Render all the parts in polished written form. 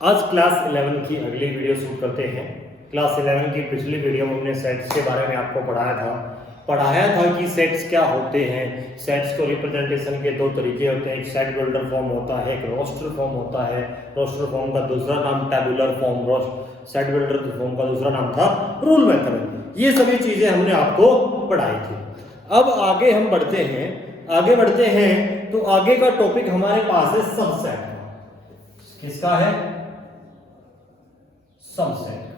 आज क्लास 11 की अगली वीडियो शूट करते हैं। क्लास 11 की पिछली वीडियो में हमने सेट्स के बारे में आपको पढ़ाया था कि सेट्स क्या होते हैं। सेट्स को रिप्रेजेंटेशन के दो तरीके होते हैं, एक सेट बिल्डर फॉर्म होता है, एक रोस्टर फॉर्म होता है। रोस्टर फॉर्म का दूसरा नाम tabular form, set builder form का दूसरा नाम था रूल मेथड। ये सभी चीजें हमने आपको पढ़ाई थी। अब आगे हम बढ़ते हैं तो आगे का टॉपिक हमारे पास है सबसेट। किसका है? सबसेट।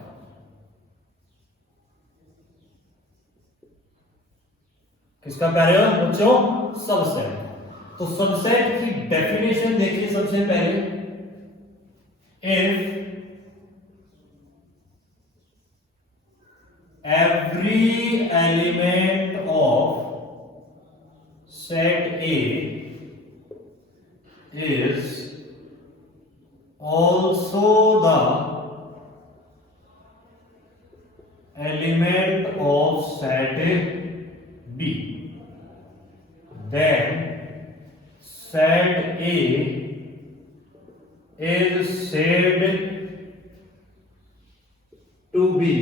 किसका प्यारे बच्चों? सबसेट। तो सबसेट की डेफिनेशन देखिए सबसे पहले, if every element of set A is also the element of set B, then set A is said to be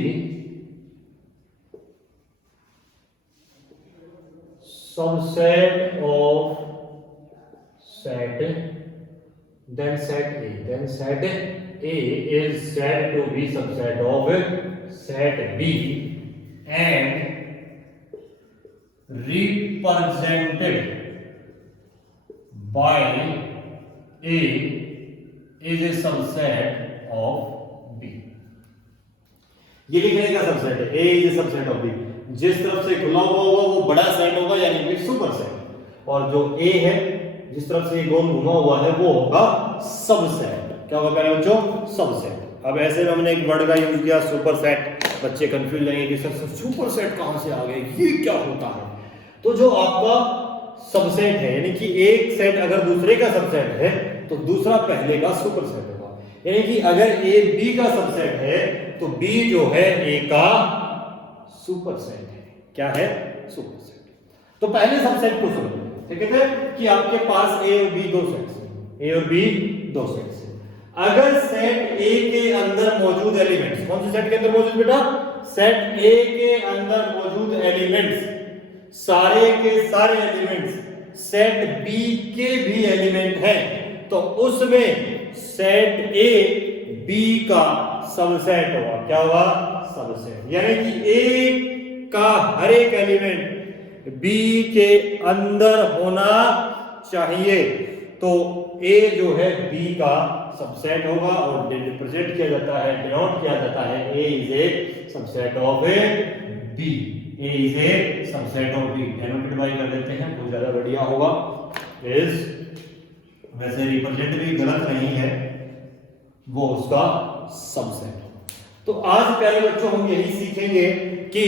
subset of set, then set A. Then set A is said to be subset of set B and represented by A is a subset of B. ये लिखने का subset है, A is a subset of B। जिस तरफ से खुला हुआ होगा वो बड़ा सेट होगा यानी कि सुपर सेट, और जो A है जिस तरफ से गोल घुमा हुआ है वो होगा सबसेट। क्या होगा पहले बच्चों? सबसेट। अब ऐसे में हमने एक वर्ड का यूज किया सुपर सेट। बच्चे कंफ्यूज रहेंगे कि सर सुपर सेट कहां से आ गए, ये क्या होता है? तो जो आपका सबसेट है यानी कि एक सेट अगर दूसरे का सबसेट है तो दूसरा पहले का सुपर सेट होगा। यानी कि अगर ए बी का सबसेट है तो बी जो है ए का सुपर सेट है। क्या है? Super set. तो पहले सबसेट को समझो। ठीक है कि आपके पास ए और बी दो सेट्स हैं, ए और बी दो सेट्स हैं। अगर सेट ए के अंदर मौजूद एलिमेंट्स, कौन से सेट के अंदर मौजूद बेटा? सेट ए के अंदर मौजूद एलिमेंट्स, सारे के सारे एलिमेंट्स सेट बी के भी एलिमेंट हैं, तो उसमें सेट ए बी का सबसेट होगा। क्या होगा? सबसेट। यानी कि ए का हर एक एलिमेंट बी के अंदर होना चाहिए, तो ए जो है बी का सबसेट होगा और रिप्रेजेंट किया जाता है, डिनोट किया जाता है, A is a subset of A B. A is a subset of B. Denoted by कर देते हैं तो ज्यादा बढ़िया होगा। इज वैसे रिप्रेजेंट भी गलत नहीं है, वो उसका सबसेट। तो आज प्यारे बच्चों हम यही सीखेंगे कि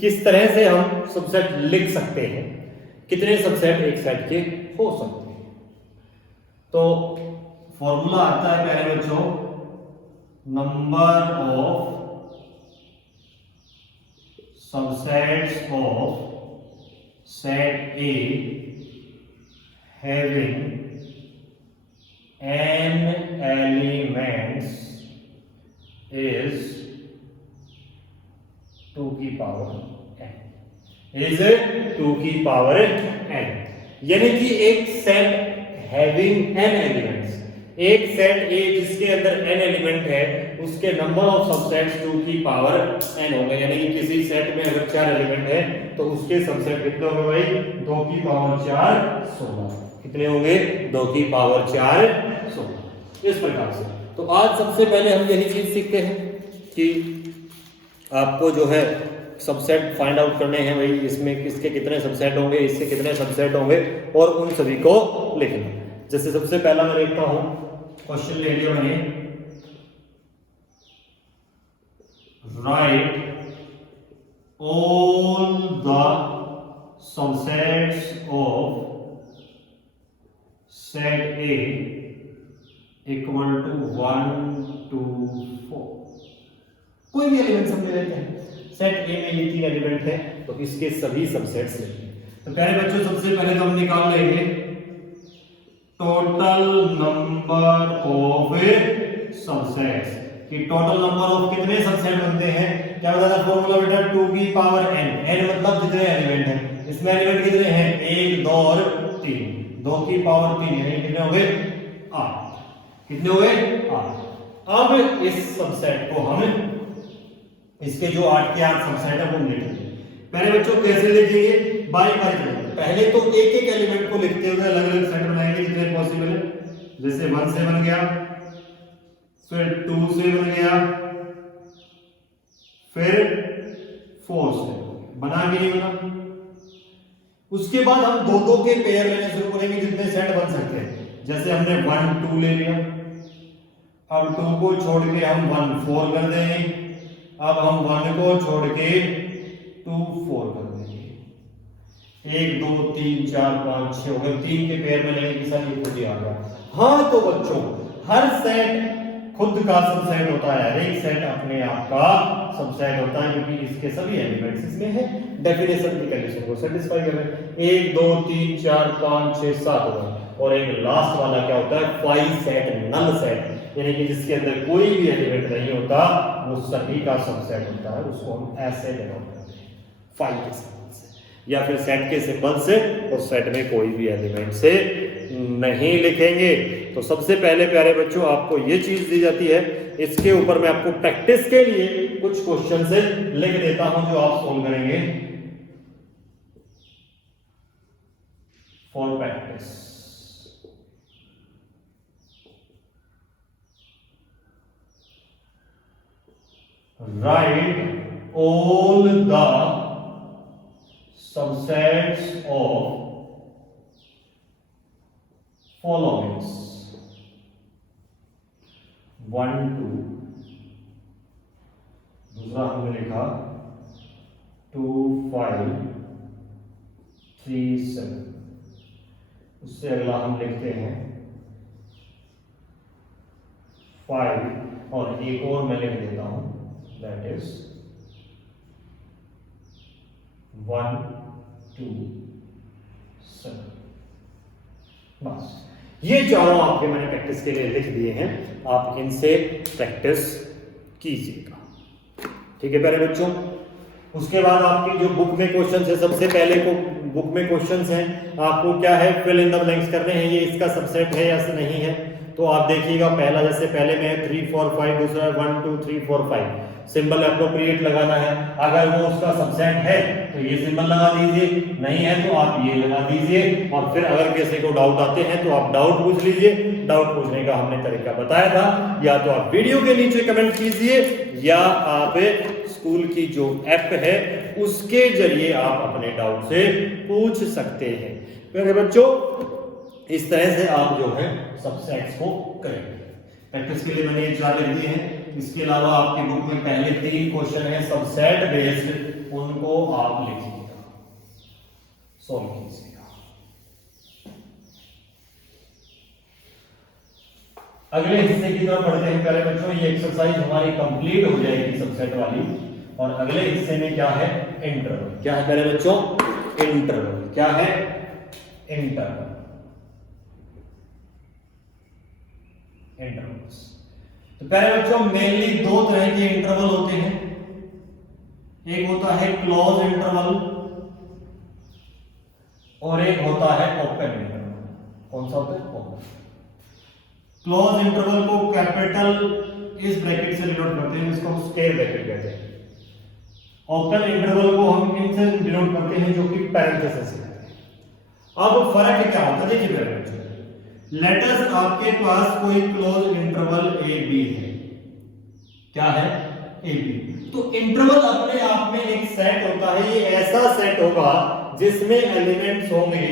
किस तरह से हम सबसेट लिख सकते हैं, कितने सबसेट एक सेट के हो सकते हैं। तो फॉर्मूला आता है प्यारे बच्चों, number of subsets of set A having n elements is 2 की पावर n, is 2 की पावर n। यानी कि एक सेट हैविंग n एलिमेंट्स, एक सेट ए जिसके अंदर n एलिमेंट है उसके नंबर ऑफ सबसेट्स 2 की पावर n होंगे। यानी कि किसी सेट में अगर 4 एलिमेंट है तो उसके सबसेट कितने होंगे भाई? 2 की पावर 4 16। कितने होंगे? 2 की पावर 4 16। इस प्रकार से। तो आज सबसे पहले हम यही चीज सीखते हैं कि आपको जो है सबसेट फाइंड आउट करने हैं भाई, इसमें किसके कितने सबसेट होंगे, इससे कितने सबसेट होंगे और उन सभी को लिखना। जैसे सबसे पहला मैं लिखता हूं, क्वेश्चन ले लिया मैंने, write all the subsets of set A equal to 1 2 4। कोई भी एलिमेंट हम ले लेते हैं। सेट ए में ये 3 एलिमेंट है तो इसके सभी सबसेट्स लेंगे। तो प्यारे बच्चों सबसे पहले तो हम निकाल लेंगे टोटल नंबर ऑफ सबसेट्स कि टोटल नंबर ऑफ कितने सबसेट बनते हैं। क्या बताया था फॉर्मूला बेटा 2 की पावर n, n मतलब जितने एलिमेंट हैं, इसमें एलिमेंट कितने हैं 1 2 और 3, 2 की पावर 3 यानी कितने हो गए 8, कितने हो गए 8। अब इस सबसेट को हम इसके जो 8 के 8 सबसेट है वो लिखेंगे। पहले बच्चों कैसे लिखेंगे, बारी बारी लिखेंगे। पहले तो एक एक एलिमेंट को लिखते हुए अलग अलग सेट बनाएंगे जितने पॉसिबल है। जैसे 1 से बन गया, फिर 2 से बन गया, फिर 4 से बना कि नहीं बना। उसके बाद हम दो दो के पेयर लेने शुरू करेंगे जितने सेट बन सकते हैं। जैसे हमने 1 2 ले लिया, अब 2 को छोड़ के हम 1 4 कर देंगे, अब हम 1 को छोड़ के 2 4 कर देंगे। 1 2 3 4 5 6 हो गए, 3 के पेयर में लेने की साथ ये खुद ही आ गया। हाँ तो बच्चों हर सेट खुद का सबसेट होता है, हर एक सेट अपने आप का सबसेट होता है क्योंकि इसके सभी एलिमेंट्स इसमें है, डेफिनेशन की कंडीशन को सेटिस्फाई कर रहे हैं। 1 2 3 4 5 6 7 होगा और एक लास्ट वाला क्या होता है 5 सेट, नल सेट, यानी कि जिसके अंदर कोई भी एलिमेंट नहीं होता वो सभी का सबसेट होता है। उसको हम ऐसे डिनोट करते हैं 5 के सिंबल से या फिर सेट के सिंबल से, और सेट में कोई भी एलिमेंट से नहीं लिखेंगे। तो सबसे पहले प्यारे बच्चों आपको ये चीज दी जाती है, इसके ऊपर मैं आपको प्रैक्टिस के लिए कुछ क्वेश्चन से लिख देता हूं जो आप सोल्व करेंगे for practice. Write all the subsets of followings 1 2, दूसरा हमने लिखा 2 5 3 7, उससे अगला हम लिखते हैं 5 और एक और मैं लिख देता हूं that is 1 2 7। बस ये चारों आपके मैंने प्रैक्टिस के लिए लिख दिए हैं, आप इनसे प्रैक्टिस कीजिएगा, ठीक है प्यारे बच्चों। उसके बाद आपकी जो बुक में क्वेश्चन है, सबसे पहले को बुक में क्वेश्चन हैं, आपको क्या है फिल इन द ब्लैंक्स करने हैं, ये इसका सबसेट है या नहीं है। तो आप देखिएगा पहला जैसे पहले में 3 4 5, दूसरा 1 2 3 4 5, सिंबल अप्रोप्रिएट लगाना है। अगर वो उसका सबसेट है तो ये सिंबल लगा दीजिए, नहीं है तो आप ये लगा दीजिए। और फिर अगर किसी को डाउट आते हैं तो आप डाउट पूछ लीजिए। डाउट पूछने का हमने तरीका बताया था, या तो आप वीडियो के नीचे कमेंट कीजिए या आप स्कूल की जो ऐप है उसके जरिए आप अपने डाउट से पूछ सकते हैं। मेरे बच्चों इस तरह से आप जो है सबसेट्स को करेंगे। प्रैक्टिस के लिए मैंने ये 4 लिख दिए हैं। इसके अलावा आपकी बुक में पहले 3 क्वेश्चन है सबसेट बेस्ड, उनको आप लिखिएगा, सॉल्व कीजिएगा। अगले हिस्से की तरफ बढ़ते हैं प्यारे बच्चों। ये एक्सरसाइज हमारी कंप्लीट हो जाएगी सबसेट वाली, और अगले हिस्से में क्या है इंटरवल। क्या है प्यारे बच्चों इंटरवल, क्या है इंटरवल। इंटरवल्स तो प्यारे बच्चों मेनली 2 तरह के इंटरवल होते हैं। एक होता है क्लोज इंटरवल और एक होता है ओपन इंटरवल। कौन सा होता है ओपन। क्लोज इंटरवल को कैपिटल इस ब्रैकेट से डिनोट करते हैं, इसको स्क्वायर ब्रैकेट कहते हैं। ओपन इंटरवल को हम इनसे डिनोट करते हैं जो कि पैरेंथेसिस से कहते हैं। अब फर्क क्या होता है देखिए प्यारे बच्चों, लेट अस आपके पास कोई क्लोज इंटरवल ए बी है। क्या है ए बी। तो इंटरवल अपने आप में एक सेट होता है, ये ऐसा सेट होगा जिसमें एलिमेंट्स होंगे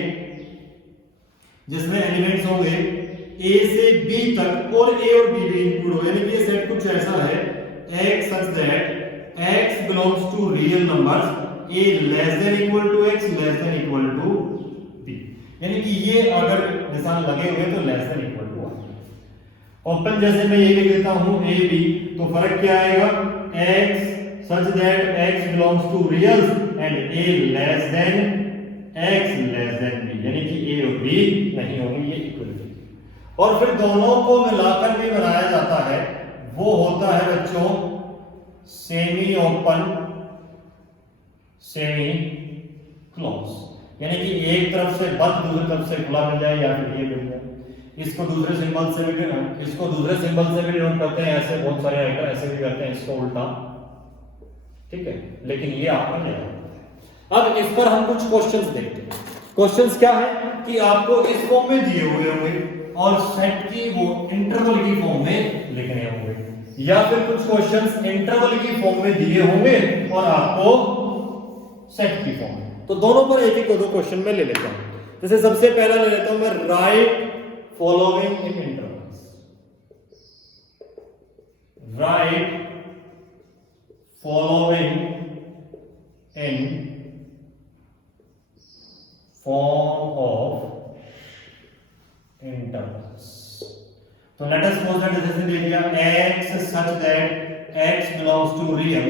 ए से बी तक और ए और बी भी इंक्लूड हो, यानी कि ये सेट कुछ ऐसा है x such that x belongs to real numbers a less than equal to x less than equal to b, यानी कि ये अगर निशान लगे हुए तो less than equal to 1। Open जैसे मैं ये लिख देता हूं ए बी, तो फर्क क्या आएगा x such that x belongs to reals and a less than x less than b, यानी कि a और b नहीं होंगे, ये इक्वल। और फिर दोनों को मिलाकर भी बनाया जाता है, वो होता है बच्चों सेमी ओपन सेमी क्लोज, यानी कि एक तरफ से बंद दूसरी तरफ से खुला मिल जाए या फिर ये मिल जाए। इसको दूसरे सिंबल से भी डिनोट करते हैं, ऐसे बहुत सारे राइटर ऐसे भी करते हैं इसको उल्टा, ठीक है, लेकिन ये आपका नहीं है। अब इस पर हम कुछ क्वेश्चंस देखते हैं। क्वेश्चंस क्या है कि आपको इस फॉर्म में दिए हुए होंगे और सेट की वो इंटरवल की फॉर्म में लिखने होंगे, या फिर कुछ क्वेश्चंस इंटरवल की फॉर्म में दिए होंगे और आपको सेट की फॉर्म में। तो दोनों पर एक एक दो क्वेश्चन में ले लेता हूं। जैसे सबसे पहला ले लेता हूं मैं, right following in intervals. Right following in form of intervals. तो let us suppose that जैसे दे दिया x such that x belongs to real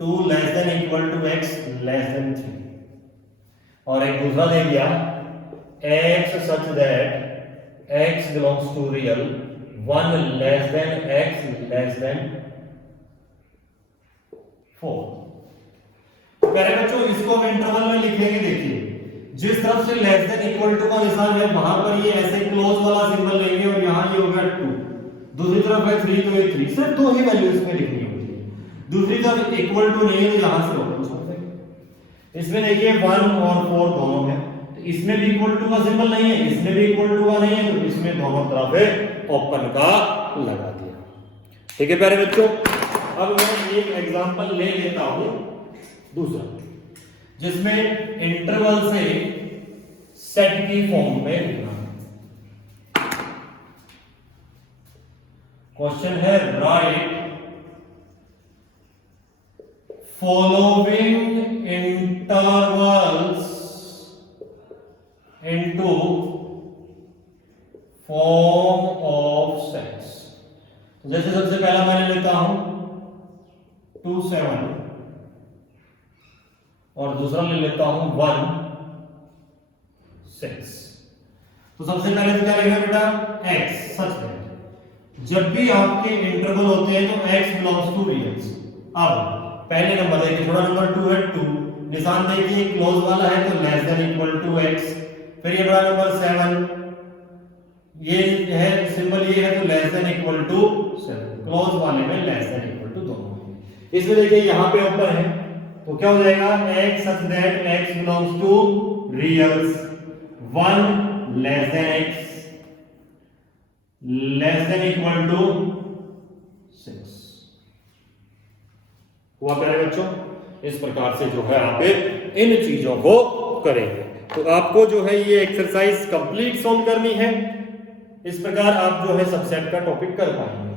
2 less than equal to x less than 3, और एक दूसरा दे दिया x such that x belongs to real 1 less than x less than 4। पहले बच्चों इसको हम इंटरवल में लिखेंगे। देखिए जिस तरफ से लेस देन इक्वल टू का निशान है वहां पर ये ऐसे क्लोज वाला सिंबल लेंगे और यहां ये होगा 2, दूसरी तरफ है 3 तो ये 3, सिर्फ दो ही वैल्यू इसमें लिखनी होती है। दूसरी तरफ इक्वल टू नहीं है तो यहां से ओपन छोड़ देंगे। इसमें देखिए 1 और 4 दोनों है, तो इसमें भी इक्वल टू का सिंबल नहीं है, इसमें भी इक्वल टू का नहीं है, तो इसमें दोनों तरफ ओपन का लगा दिया। ठीक है प्यारे बच्चों, अब मैं एक एग्जांपल ले लेता हूं दूसरा, जिसमें इंटरवल से सेट की फॉर्म में लिखना है। क्वेश्चन है right following intervals into form of sets. जैसे सबसे पहला मैंने लेता हूं 2 7 और दूसरा ले लेता हूं 1 6। तो सबसे पहले तो क्या लिखना बेटा, x सच दैट जब भी आपके इंटरवल होते हैं तो x बिलोंग्स टू रियल्स। अब पहले नंबर देखिए, थोड़ा नंबर 2 है, 2 निशान देखिए क्लोज वाला है तो less than equal to x। फिर ये बड़ा नंबर 7, ये है सिंबल ये है तो less than equal to 7, close वाले में लेस देन इक्वल टू दोनों। इसमें देखिए यहां पे ऊपर है तो क्या हो जाएगा, x such that x belongs to reals 1 less than x less than equal to 6। हुआ प्यारे बच्चों, इस प्रकार से जो है आप इन चीजों को करेंगे। तो आपको जो है ये एक्सरसाइज कंप्लीट सॉल्व करनी है, इस प्रकार आप जो है सबसेट का टॉपिक कर पाएंगे।